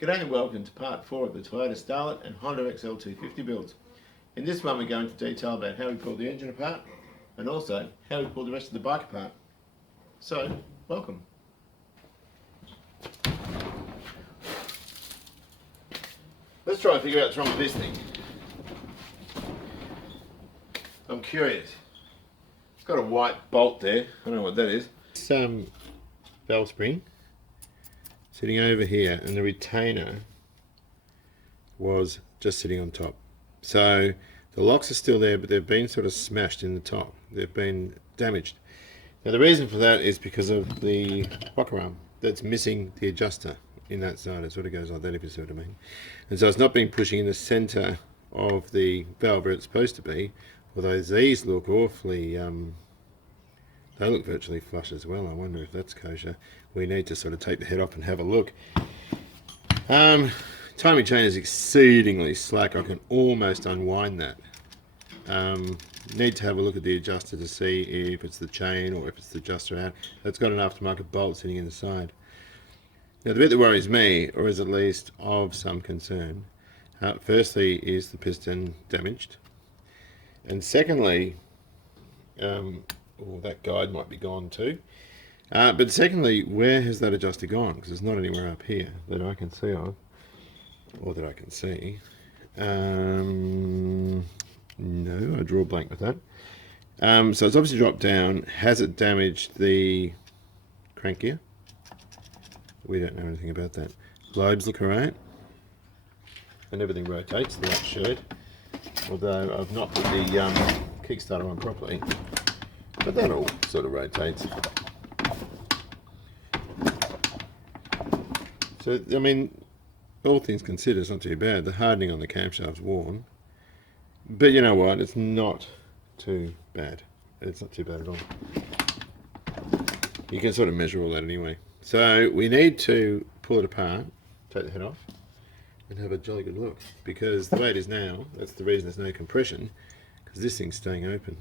G'day and welcome to part 4 of the Toyota Starlet and Honda XL250 builds. In this one we're going to detail about how we pull the engine apart and also how we pull the rest of the bike apart. So, welcome. Let's try and figure out what's wrong with this thing. I'm curious. It's got a white bolt there, I don't know what that is. Some valve spring sitting over here, and the retainer was just sitting on top. So the locks are still there, but they've been sort of smashed in the top. They've been damaged. Now the reason for that is because of the rocker arm that's missing the adjuster in that side. It sort of goes like that, if you see what I mean. And so it's not been pushing in the center of the valve where it's supposed to be, although these look awfully they look virtually flush as well. I wonder if that's kosher. We need to sort of take the head off and have a look. Timing chain is exceedingly slack. I can almost unwind that. Need to have a look at the adjuster to see if it's the chain or if it's the adjuster out. It's got an aftermarket bolt sitting in the side. Now the bit that worries me, or is at least of some concern, firstly is the piston damaged. And secondly, that guide might be gone too. But secondly, where has that adjuster gone? Because there's not anywhere up here that I can see of, or that I can see. No, I draw a blank with that. So it's obviously dropped down. Has it damaged the crank gear? We don't know anything about that. Globes look alright, and everything rotates, the right should. Although I've not put the Kickstarter on properly, but that all sort of rotates. So, I mean, all things considered, it's not too bad. The hardening on the camshaft's worn, but you know what? It's not too bad. It's not too bad at all. You can sort of measure all that anyway. So we need to pull it apart, take the head off, and have a jolly good look. Because the way it is now, that's the reason there's no compression, because this thing's staying open.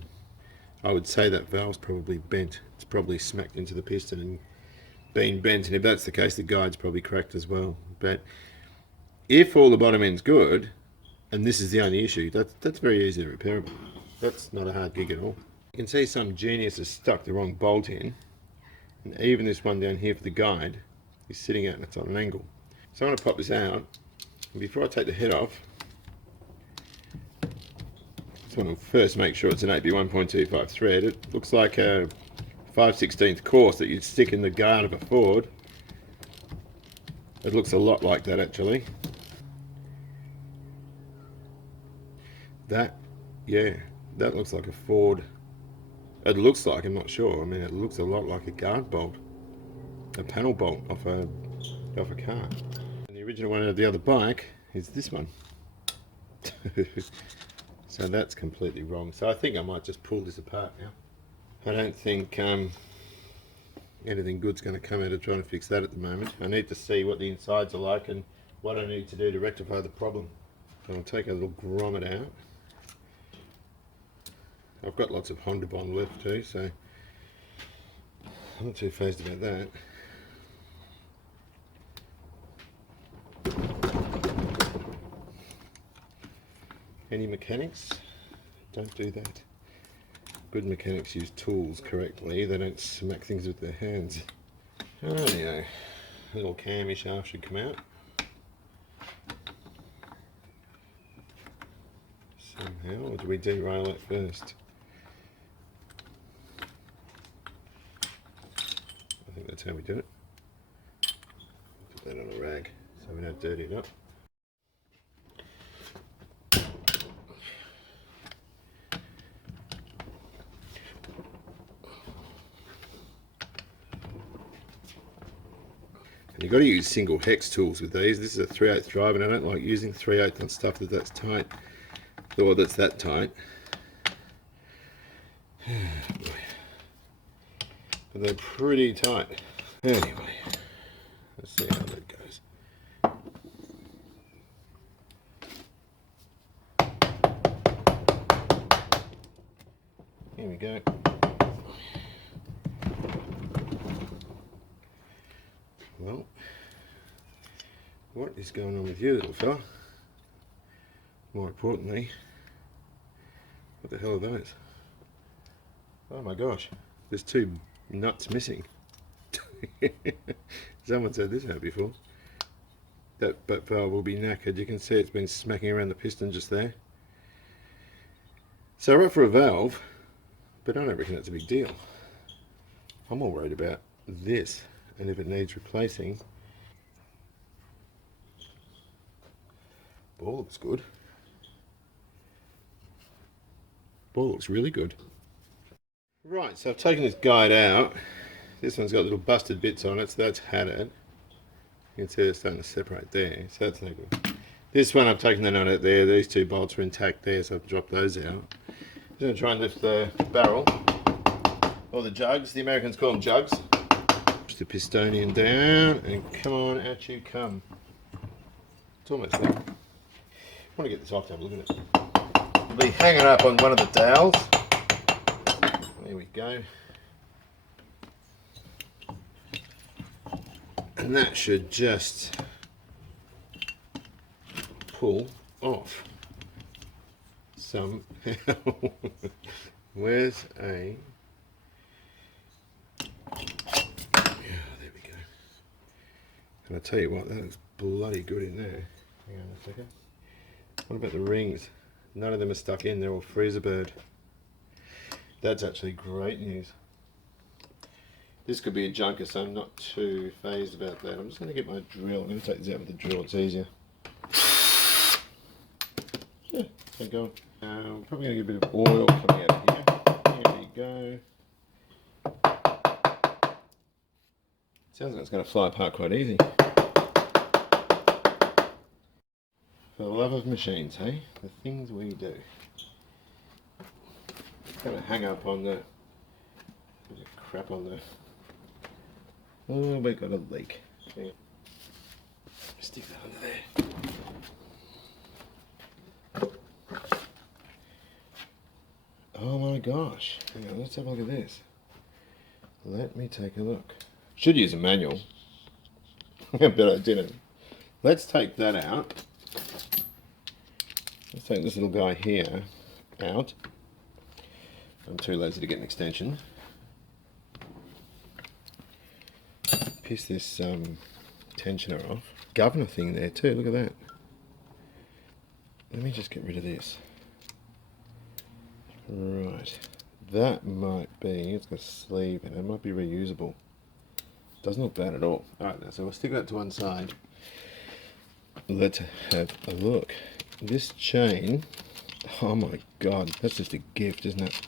I would say that valve's probably bent. It's probably smacked into the piston and been bent, and if that's the case, the guide's probably cracked as well. But if all the bottom end's good, and this is the only issue, that's very easy to repair. That's not a hard gig at all. You can see some genius has stuck the wrong bolt in, and even this one down here for the guide is sitting out and it's on an angle. So I'm going to pop this out, and before I take the head off, I want to first make sure it's an 8B 1.25 thread. It looks like a 5/16 course that you'd stick in the guard of a Ford. It looks a lot like that actually. That looks like a Ford. It looks like, I'm not sure, I mean it looks a lot like a guard bolt, a panel bolt off a car. And the original one out of the other bike is this one. So that's completely wrong. So I think I might just pull this apart now. I don't think anything good's going to come out of trying to fix that at the moment. I need to see what the insides are like and what I need to do to rectify the problem. So I'll take a little grommet out. I've got lots of Honda Bond left too, so I'm not too phased about that. Any mechanics? Don't do that. Good mechanics use tools correctly. They don't smack things with their hands. Oh yeah, a little cami shaft should come out. Somehow, or do we derail it first? I think that's how we do it. Put that on a rag so we don't dirty it up. You've got to use single hex tools with these. This is a 3/8 drive, and I don't like using 3/8 on stuff that's tight, or that's that tight. But they're pretty tight. Anyway, let's see how that goes. Here we go. Well, What is going on with you, little fella? More importantly, what the hell are those? Oh my gosh, there's two nuts missing. Someone's had this out before. That butt valve will be knackered. You can see it's been smacking around the piston just there. So we're up for a valve, but I don't reckon that's a big deal. I'm more worried about this and if it needs replacing. Ball looks good. Ball looks really good. Right, so I've taken this guide out. This one's got little busted bits on it, so that's had it. You can see they're starting to separate there, so that's no good. This one I've taken that on it there. These two bolts are intact there, so I've dropped those out. I'm going to try and lift the barrel, or the jugs. The Americans call them jugs. Push the pistonian down, and come on, out you come. It's almost there. I want to get this off to have a look at it. It'll be hanging up on one of the dowels. There we go. And that should just pull off somehow. Where's a... Yeah, there we go. And I tell you what, that looks bloody good in there. Hang on a second. What about the rings? None of them are stuck in, they're all freezer bird. That's actually great news. This could be a junker, so I'm not too phased about that. I'm just going to get my drill. I'm going to take this out with the drill, it's easier. Yeah, there you go. I'm probably going to get a bit of oil coming out of here. Here we go. Sounds like it's going to fly apart quite easy. For the love of machines, hey? The things we do. It's going to hang up on the... There's a crap on the... Oh, we got a leak. Yeah. Stick that under there. Oh my gosh. Hang on, let's have a look at this. Let me take a look. Should use a manual. But I didn't. Let's take that out. Let's take this little guy here out. I'm too lazy to get an extension. Piss this tensioner off. Governor thing there too, look at that. Let me just get rid of this. Right, that might be, it's got a sleeve and it might be reusable. Doesn't look bad at all. Alright, now so we'll stick that to one side. Let's have a look. This chain, oh my god, that's just a gift, isn't it?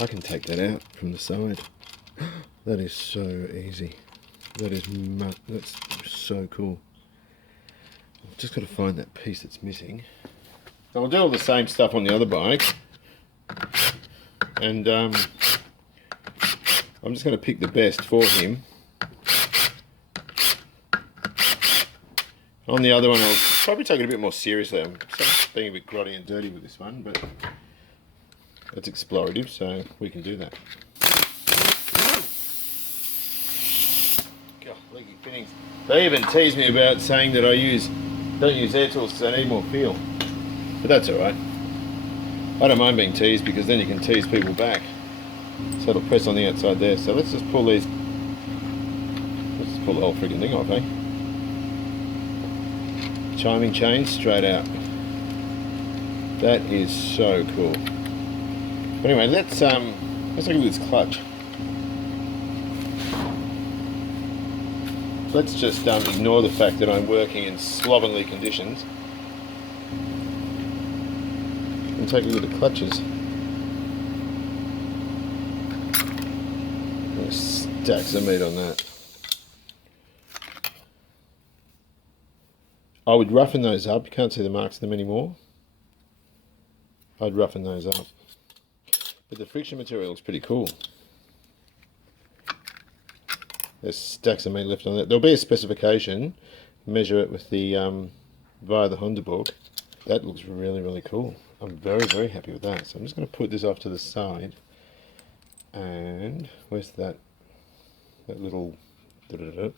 I can take that out from the side. That is so easy. That's so cool. I've just got to find that piece that's missing. So we'll do all the same stuff on the other bike. And I'm just going to pick the best for him. On the other one, I'll probably take it a bit more seriously. I'm being a bit grotty and dirty with this one, but it's explorative, so we can do that. God, leaky fittings. They even tease me about saying that don't use air tools because I need more feel. But that's alright. I don't mind being teased because then you can tease people back. So it'll press on the outside there. So let's just pull these. Let's just pull the whole friggin' thing off, eh? Chiming chain straight out. That is so cool. But anyway, let's look at this clutch. Let's just ignore the fact that I'm working in slovenly conditions and take a look at the clutches. There's stacks of meat on that. I would roughen those up. You can't see the marks in them anymore. I'd roughen those up. But the friction material looks pretty cool. There's stacks of meat left on that. There'll be a specification. Measure it with the via the Honda book. That looks really, really cool. I'm very, very happy with that. So I'm just going to put this off to the side. And where's that little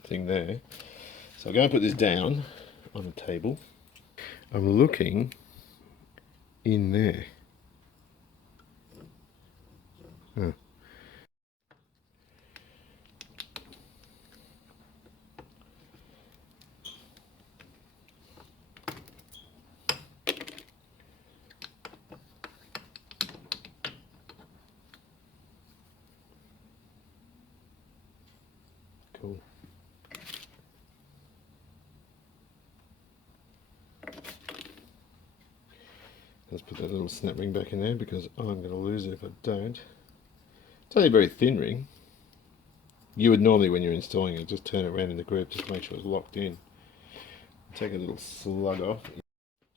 thing there? So I'm going to put this down on the table. I'm looking in there. Huh. Cool. Let's put that little snap ring back in there because I'm going to lose it if I don't. It's only a very thin ring. You would normally, when you're installing it, just turn it around in the grip just to make sure it's locked in. Take a little slug off.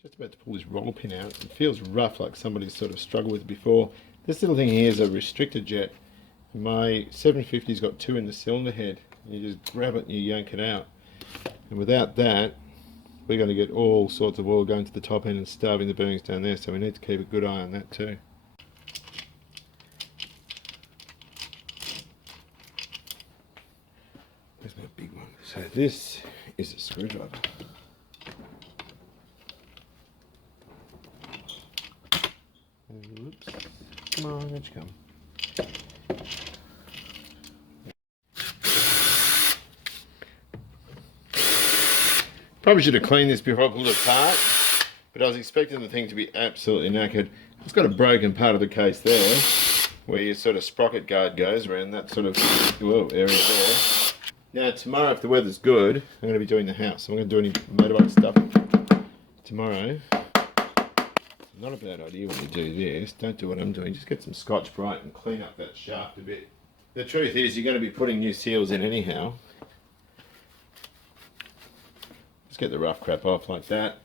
Just about to pull this roll pin out. It feels rough, like somebody's sort of struggled with it before. This little thing here is a restrictor jet. My 750's got 2 in the cylinder head. You just grab it and you yank it out. And without that, we're going to get all sorts of oil going to the top end and starving the bearings down there. So we need to keep a good eye on that too. Where's my big one? So this is a screwdriver. Oops. Come on, where'd you come? Probably should have cleaned this before I pulled it apart, but I was expecting the thing to be absolutely knackered. It's got a broken part of the case there, where your sort of sprocket guard goes around that sort of area there. Now tomorrow, if the weather's good, I'm going to be doing the house. I'm going to do any motorbike stuff tomorrow. Not a bad idea when you do this. Don't do what I'm doing. Just get some Scotch-Brite and clean up that shaft a bit. The truth is, you're going to be putting new seals in anyhow. Just get the rough crap off like that.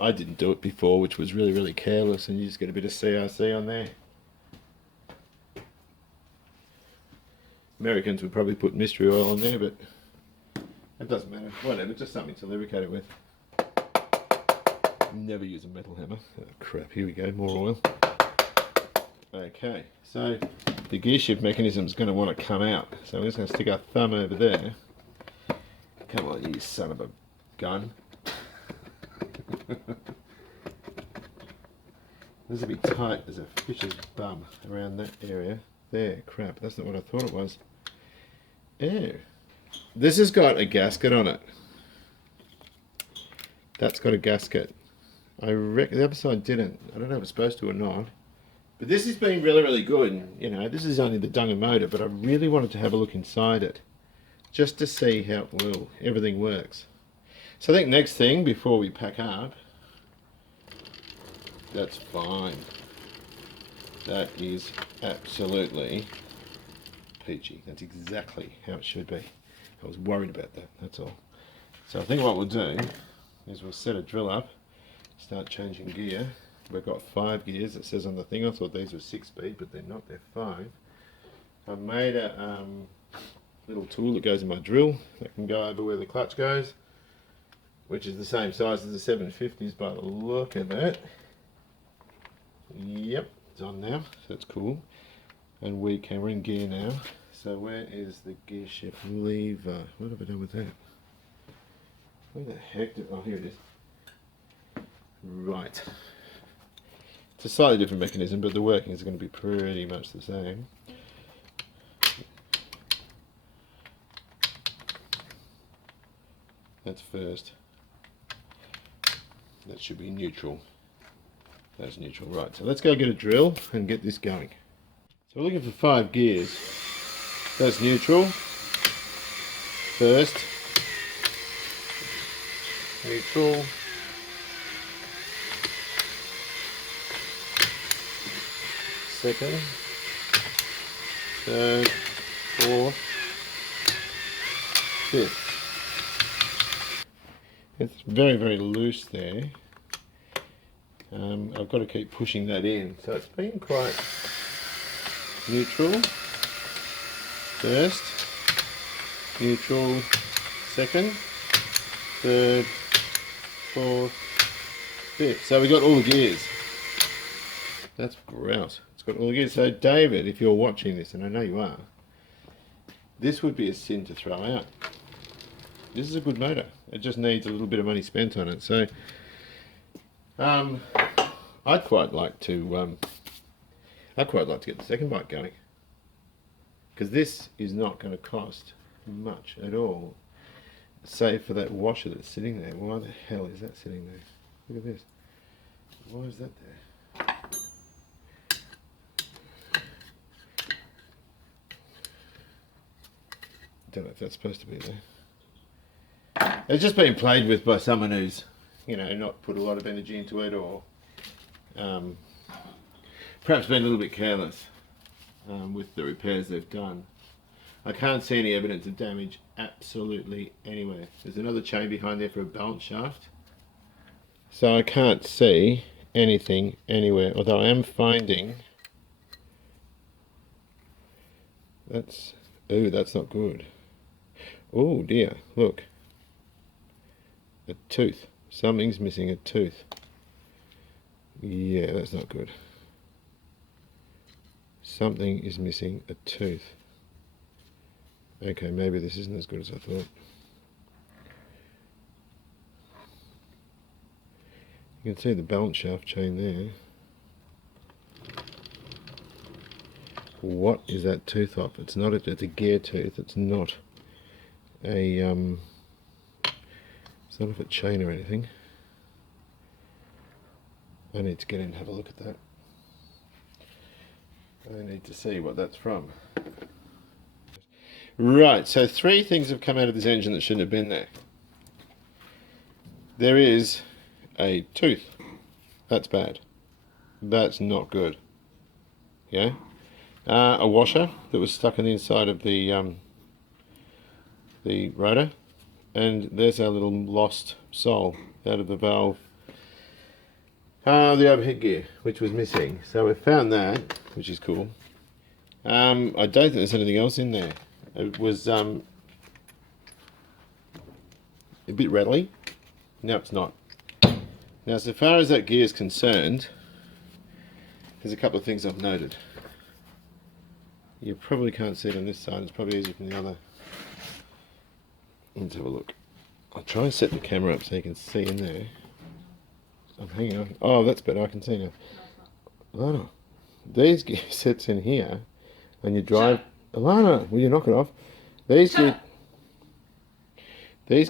I didn't do it before, which was really, really careless, and you just get a bit of CRC on there. Americans would probably put mystery oil on there, but it doesn't matter. Whatever, just something to lubricate it with. Never use a metal hammer. Oh crap, here we go, more oil. Okay, so the gear shift mechanism is going to want to come out. So we're just going to stick our thumb over there. Come on, you son of a gun. This will be tight as a fish's bum around that area. There, crap, that's not what I thought it was. Ew. This has got a gasket on it. That's got a gasket. I reckon the other side didn't. I don't know if it's supposed to or not. But this has been really, really good. You know, this is only the Dunga motor, but I really wanted to have a look inside it, just to see how well everything works. So I think next thing, before we pack up, that's fine. That is absolutely peachy. That's exactly how it should be. I was worried about that, that's all. So I think what we'll do is we'll set a drill up, start changing gear. We've got 5 gears, it says on the thing. I thought these were 6-speed, but they're not, they're 5. I made a little tool that goes in my drill that can go over where the clutch goes, which is the same size as the 750s by the look of it. Yep, it's on now, so that's cool. And we're in gear now. So where is the gear shift lever? What have I done with that? Where the heck did, oh, here it is. Right. It's a slightly different mechanism, but the working is going to be pretty much the same. That's first. That should be neutral. That's neutral, right. So let's go get a drill and get this going. So we're looking for 5 gears. That's neutral. First. Neutral. Second. Third. Fourth. Fifth. It's very, very loose there. I've got to keep pushing that in. So it's been quite neutral. First. Neutral. Second. Third. Fourth. Fifth. So we got all the gears. That's grouse. It's got all the gears. So David, if you're watching this, and I know you are, this would be a sin to throw out. This is a good motor. It just needs a little bit of money spent on it. So I'd quite like to get the second bike going, because this is not going to cost much at all, save for that washer that's sitting there. Why the hell is that sitting there? Look at this. Why is that there? Don't know if that's supposed to be there. It's just been played with by someone who's, you know, not put a lot of energy into it, or perhaps been a little bit careless with the repairs they've done. I can't see any evidence of damage absolutely anywhere. There's another chain behind there for a balance shaft. So I can't see anything anywhere, although I am finding... That's not good. Oh dear, look. A tooth. Something's missing a tooth. Yeah, that's not good. Something is missing a tooth. Okay, maybe this isn't as good as I thought. You can see the balance shaft chain there. What is that tooth off? It's not it's a gear tooth. It's not a it's not off a chain or anything. I need to get in and have a look at that. I need to see what that's from. Right, so 3 things have come out of this engine that shouldn't have been there. There is a tooth. That's bad. That's not good. Yeah? A washer that was stuck on the inside of the rotor, and there's our little lost sole out of the valve. The overhead gear, which was missing. So we found that, which is cool. I don't think there's anything else in there. It was a bit rattly. No, it's not. Now, so far as that gear is concerned, there's a couple of things I've noted. You probably can't see it on this side. It's probably easier from the other. Let's have a look. I'll try and set the camera up so you can see in there. I'm hanging on. Oh, that's better. I can see now. Alana, these gear sets in here, and you drive. Alana, will you knock it off? These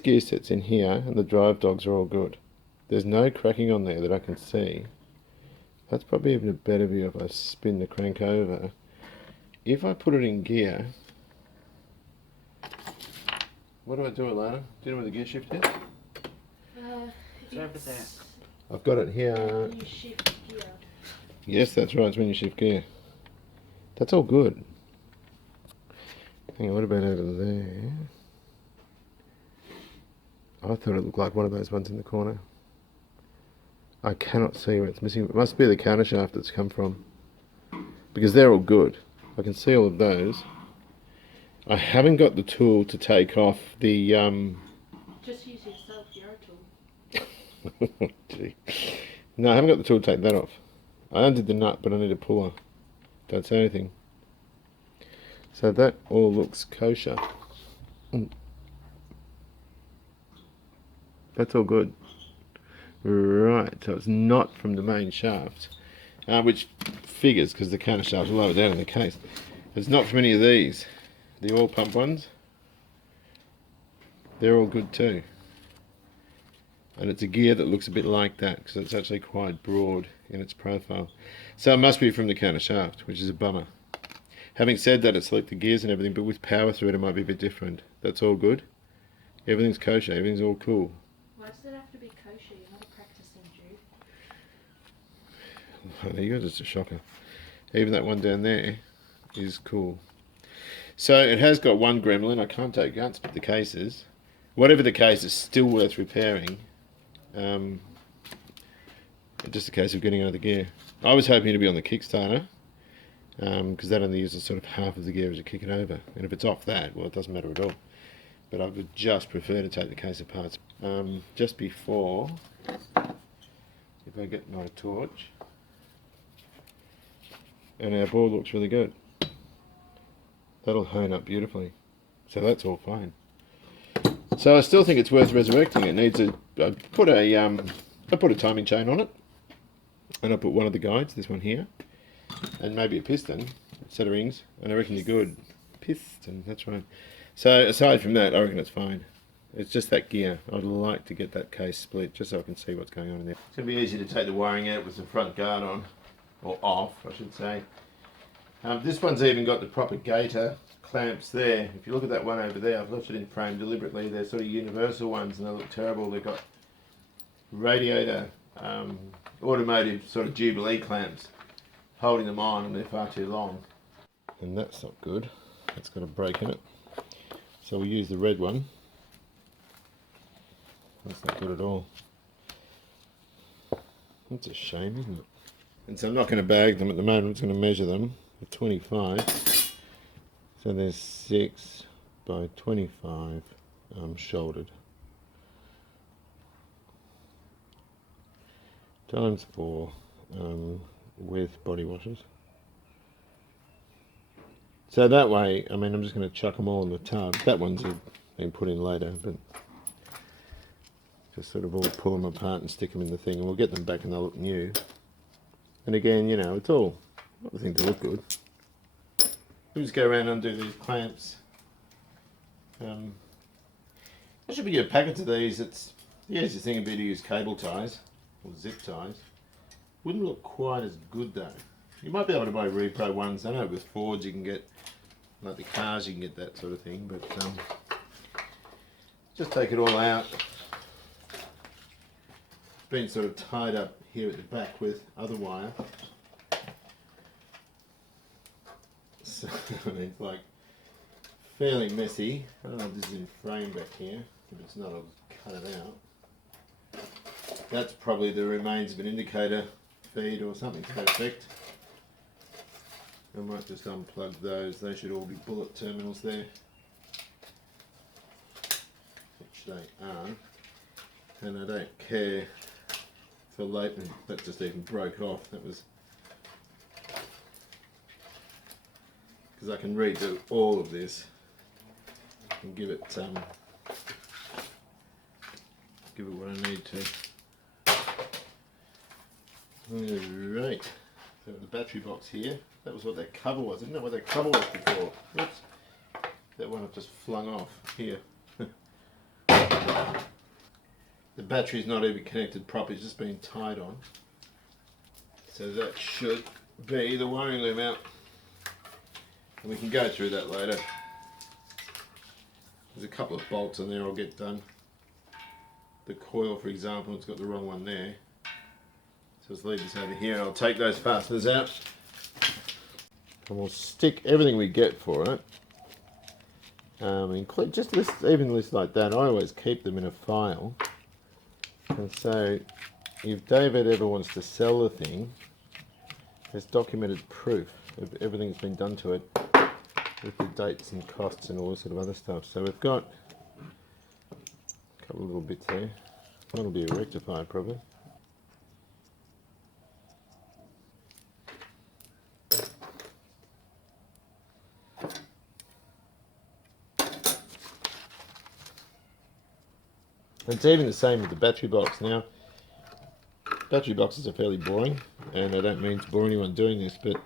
gear sets in here, and the drive dogs are all good. There's no cracking on there that I can see. That's probably even a better view if I spin the crank over. If I put it in gear, what do I do, Alana? Do you know where the gear shift is? It's over there. I've got it here. When you shift gear. Yes, that's right. It's when you shift gear. That's all good. Hang on, what about over there? I thought it looked like one of those ones in the corner. I cannot see where it's missing. It must be the counter shaft that's come from, because they're all good. I can see all of those. I haven't got the tool to take off the Just use your self-gear tool. Gee. No, I haven't got the tool to take that off. I undid the nut, but I need a puller. Don't say anything. So that all looks kosher. That's all good. Right, so it's not from the main shaft, which figures because the counter shaft's lower down in the case. It's not from any of these. The oil pump ones, they're all good too. And it's a gear that looks a bit like that because it's actually quite broad in its profile. So it must be from the counter shaft, which is a bummer. Having said that, it's like the gears and everything, but with power through it might be a bit different. That's all good. Everything's kosher, everything's all cool. Why does it have to be kosher? You're not a practicing Jew. Oh, there you go, just a shocker. Even that one down there is cool. So it has got one gremlin. I can't take guts, but the cases, whatever the case, is still worth repairing. Just a case of getting another gear. I was hoping to be on the Kickstarter, because that only uses sort of half of the gear as you kick it over. And if it's off that, well, it doesn't matter at all. But I would just prefer to take the case apart. Just before, if I get my torch, and our ball looks really good. That'll hone up beautifully. So that's all fine. So I still think it's worth resurrecting. It needs a. I put a timing chain on it, and I put one of the guides, this one here, and maybe a piston, set of rings, and I reckon you're good. Piston, that's right. So aside from that, I reckon it's fine. It's just that gear. I'd like to get that case split just so I can see what's going on in there. It's going to be easy to take the wiring out with the front guard on, or off, I should say. This one's even got the proper gaiter clamps there. If you look at that one over there, I've left it in frame deliberately. They're sort of universal ones and they look terrible. They've got radiator, automotive sort of Jubilee clamps holding them on, and they're far too long. And that's not good. It's got a break in it. So we'll use the red one. That's not good at all. That's a shame, isn't it? And so I'm not going to bag them at the moment. I'm just going to measure them at 25. So there's 6 by 25 shouldered. Times 4 with body washers. So that way, I mean, I'm just going to chuck them all in the tub. That one's been put in later, but just sort of all pull them apart and stick them in the thing, and we'll get them back and they'll look new. And again, you know, it's all, I think they look good. We'll just go around and undo these clamps. I should get packets of these. It's the easiest thing would be to use cable ties or zip ties. Wouldn't look quite as good though. You might be able to buy repro ones. I know with Fords you can get, like the cars, you can get that sort of thing, but just take it all out. It's been sort of tied up here at the back with other wire. So it's like fairly messy. I don't know if this is in frame back here. If it's not, I'll cut it out. That's probably the remains of an indicator feed or something to that effect. I might just unplug those. They should all be bullet terminals there, which they are. And I don't care for latent. That just even broke off. That was because I can redo all of this and give it what I need to. Alright, so the battery box here. That was what that cover was. I didn't know what that cover was before. Oops. That one I've just flung off here. The battery's not even connected properly, it's just been tied on. So that should be the wiring loom out. And we can go through that later. There's a couple of bolts on there I'll get done. The coil, for example, it's got the wrong one there. So let's leave this over here and I'll take those fasteners out. And we'll stick everything we get for it. Include just even lists like that. I always keep them in a file. And so, if David ever wants to sell the thing, there's documented proof of everything that's been done to it, with the dates and costs and all this sort of other stuff. So we've got a couple of little bits there. That'll be a rectifier probably. It's even the same with the battery box. Now, battery boxes are fairly boring, and I don't mean to bore anyone doing this, but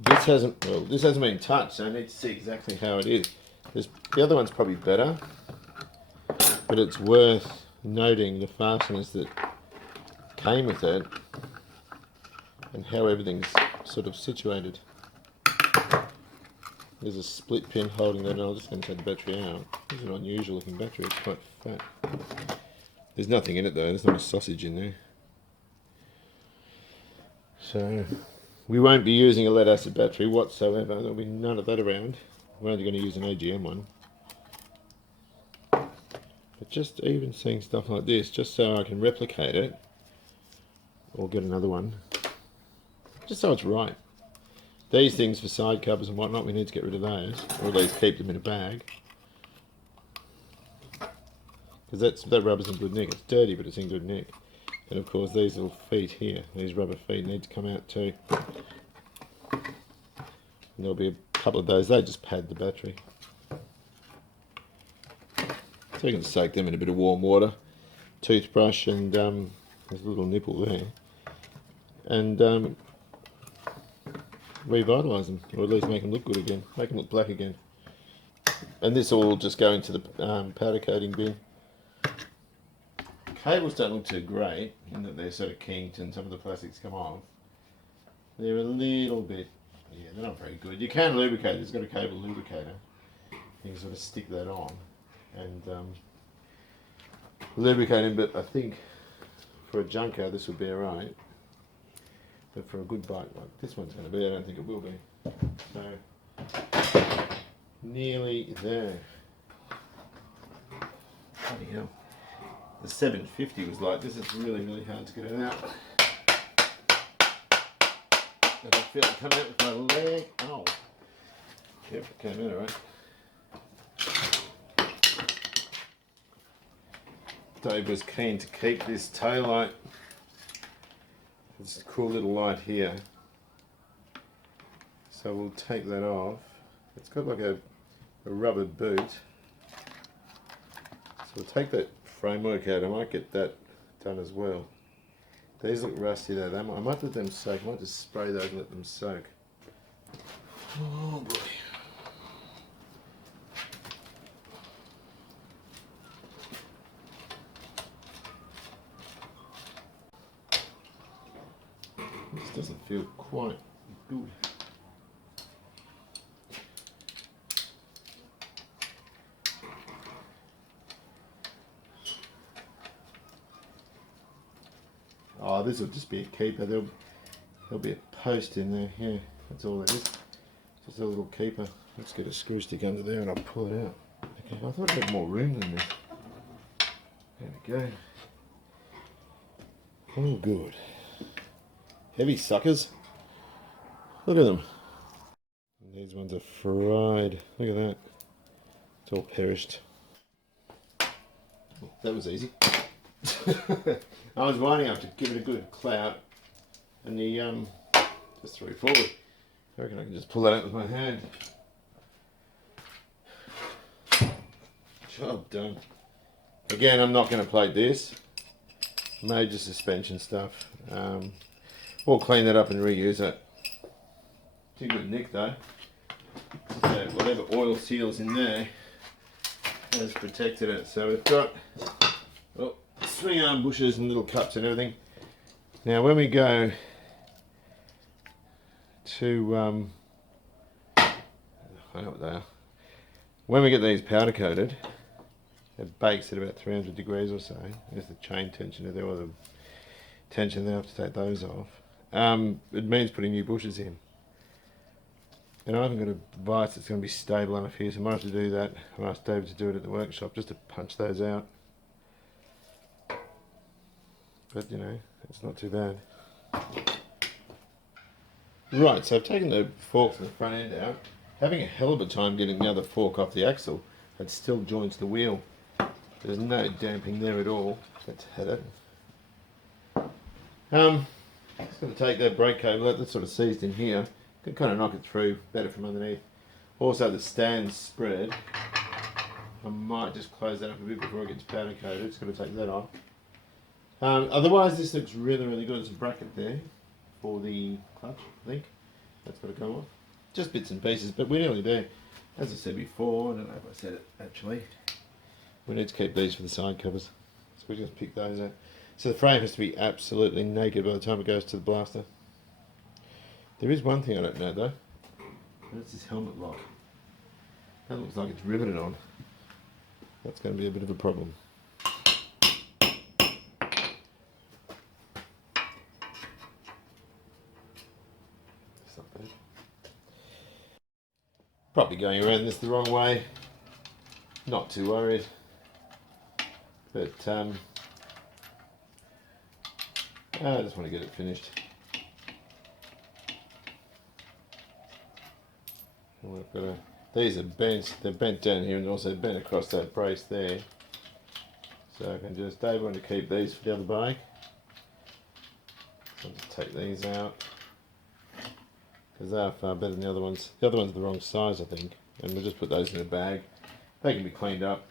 this hasn't been touched, so I need to see exactly how it is. The other one's probably better, but it's worth noting the fasteners that came with it and how everything's sort of situated. There's a split pin holding that, and I'm just going to take the battery out. This is an unusual looking battery, it's quite fat. There's nothing in it though, there's not a sausage in there. So, we won't be using a lead acid battery whatsoever, there'll be none of that around. We're only going to use an AGM one. But just even seeing stuff like this, just so I can replicate it, or get another one, just so it's right. These things for side covers and whatnot, we need to get rid of those, or at least keep them in a bag. Because that rubber's in good nick. It's dirty, but it's in good nick. And of course these little feet here, these rubber feet need to come out too. And there'll be a couple of those, they just pad the battery. So you can soak them in a bit of warm water, toothbrush, and there's a little nipple there, and revitalise them, or at least make them look good again, make them look black again. And this all just go into the powder coating bin. Cables don't look too great in that they're sort of kinked and some of the plastics come off. They're a little bit, yeah, they're not very good. You can lubricate it. It's got a cable lubricator. You can sort of stick that on and lubricate it, but I think for a junker this would be alright. But for a good bike like this one's going to be, I don't think it will be. So, nearly there. Bloody hell. The 750 was like, this is really, really hard to get it out. I can feel it come out with my leg. Oh. Yep, it came out alright. Dave was keen to keep this tail light. This cool little light here. So we'll take that off. It's got like a rubber boot. So we'll take that framework out. I might get that done as well. These look rusty though. I might let them soak. I might just spray those and let them soak. Oh boy. This doesn't feel quite good. Oh, this will just be a keeper. There'll be a post in there. Yeah, that's all it is. Just a little keeper. Let's get a screw stick under there and I'll pull it out. Okay, I thought it had more room than this. There we go. Oh, good. Heavy suckers. Look at them. These ones are fried. Look at that. It's all perished. Oh, that was easy. I was winding up to give it a good clout, and the just threw it forward. I reckon I can just pull that out with my hand. Job done. Again, I'm not going to plate this. Major suspension stuff. We'll clean that up and reuse it. Too good nick though. So whatever oil seals in there has protected it. So we've got swing arm bushes and little cups and everything. Now when we go to I know what they are. When we get these powder coated, it bakes at about 300 degrees or so. There's the chain tensioner there, or the tension there. I have to take those off. It means putting new bushes in. And I haven't got a vise that's going to be stable enough here, so I might have to do that. I might ask David to do it at the workshop just to punch those out. But you know, it's not too bad. Right, so I've taken the forks from the front end out. Having a hell of a time getting the other fork off the axle that still joins the wheel. There's no damping there at all. Let's head it. Just going to take that brake cable that's sort of seized in here. Can kind of knock it through better from underneath. Also the stand spread. I might just close that up a bit before it gets powder coated. It's going to take that off. Otherwise this looks really, really good. There's a bracket there for the clutch, I think. That's got to come off. Just bits and pieces, but we're nearly there. As I said before, I don't know if I said it actually, we need to keep these for the side covers. So we just pick those out. So the frame has to be absolutely naked by the time it goes to the blaster. There is one thing I don't know though. That's this helmet lock. That looks like it's riveted on. That's going to be a bit of a problem. Probably going around this the wrong way. Not too worried. But I just want to get it finished. And we've got these are bent. They're bent down here and also bent across that brace there. So I can just, Dave wanted to keep these for the other bike. So I'll just take these out. Because they are far better than the other ones. The other ones are the wrong size, I think. And we'll just put those in a bag. They can be cleaned up.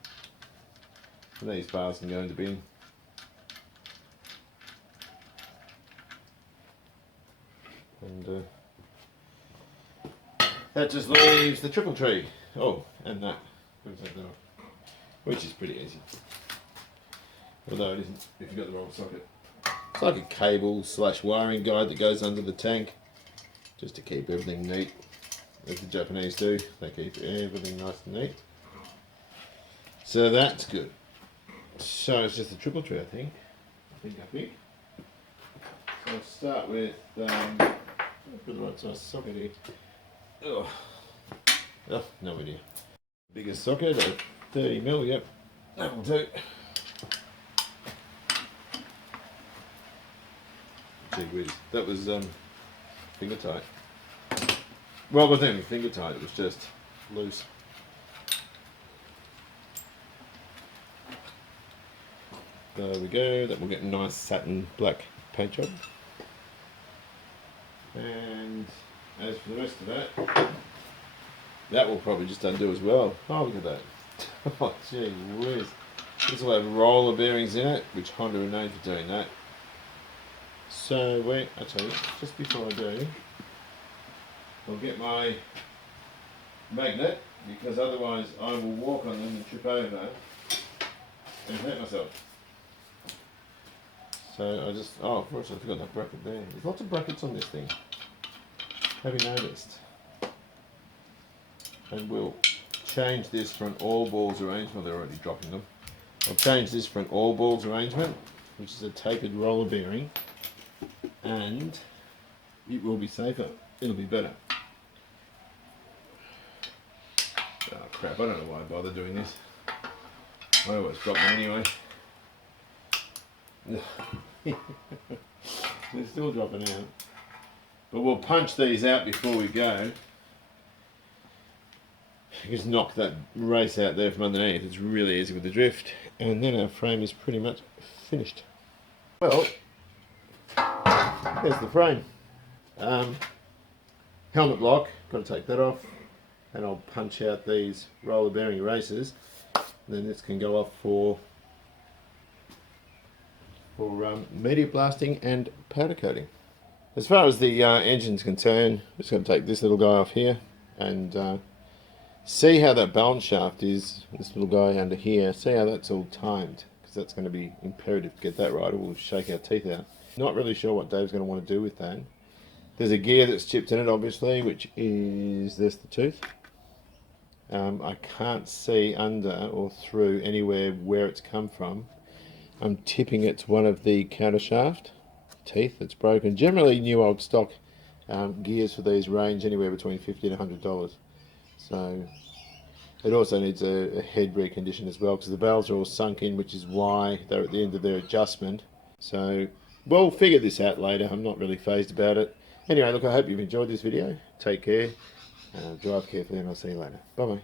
And these bars can go in the bin. And that just leaves the triple tree. Oh, and that. Which is pretty easy. Although it isn't if you've got the wrong socket. It's like a cable / wiring guide that goes under the tank, just to keep everything neat. As the Japanese do, they keep everything nice and neat. So that's good. So it's just a triple tree, I think. So I'll start with put the right size socket here. Oh, no idea. Biggest socket of 30mm, yep, that will do. Gee whiz, that was finger tight. Well, it wasn't even finger tight, it was just loose. There we go, that will get a nice satin black paint job. And as for the rest of that, that will probably just undo as well. Oh, look at that. Oh, gee whiz. This will have roller bearings in it, which Honda are known for doing that. So, I'll tell you, just before I do, I'll get my magnet, because otherwise I will walk on them and trip over and hurt myself. So I just, unfortunately I forgot that bracket there. There's lots of brackets on this thing. Have you noticed? And we'll change this for an all balls arrangement. They're already dropping them. I'll change this for an all balls arrangement, which is a tapered roller bearing, and it will be safer. It'll be better. Oh crap, I don't know why I bother doing this. I always drop them anyway. They're still dropping out. But we'll punch these out before we go. Just knock that race out there from underneath. It's really easy with the drift. And then our frame is pretty much finished. Well, there's the frame. Helmet block, got to take that off. And I'll punch out these roller bearing erasers. Then this can go off for media blasting and powder coating. As far as the engine's concerned, I'm just going to take this little guy off here and see how that balance shaft is, this little guy under here, see how that's all timed, because that's going to be imperative to get that right or we'll shake our teeth out. Not really sure what Dave's going to want to do with that. There's a gear that's chipped in it obviously, which is this, the tooth. I can't see under or through anywhere where it's come from. I'm tipping it's one of the counter shaft teeth that's broken. Generally new old stock gears for these range anywhere between $50 and $100. So it also needs a head recondition as well, because the valves are all sunk in, which is why they're at the end of their adjustment. So we'll figure this out later. I'm not really phased about it. Anyway, look, I hope you've enjoyed this video. Take care, drive carefully, and I'll see you later. Bye bye.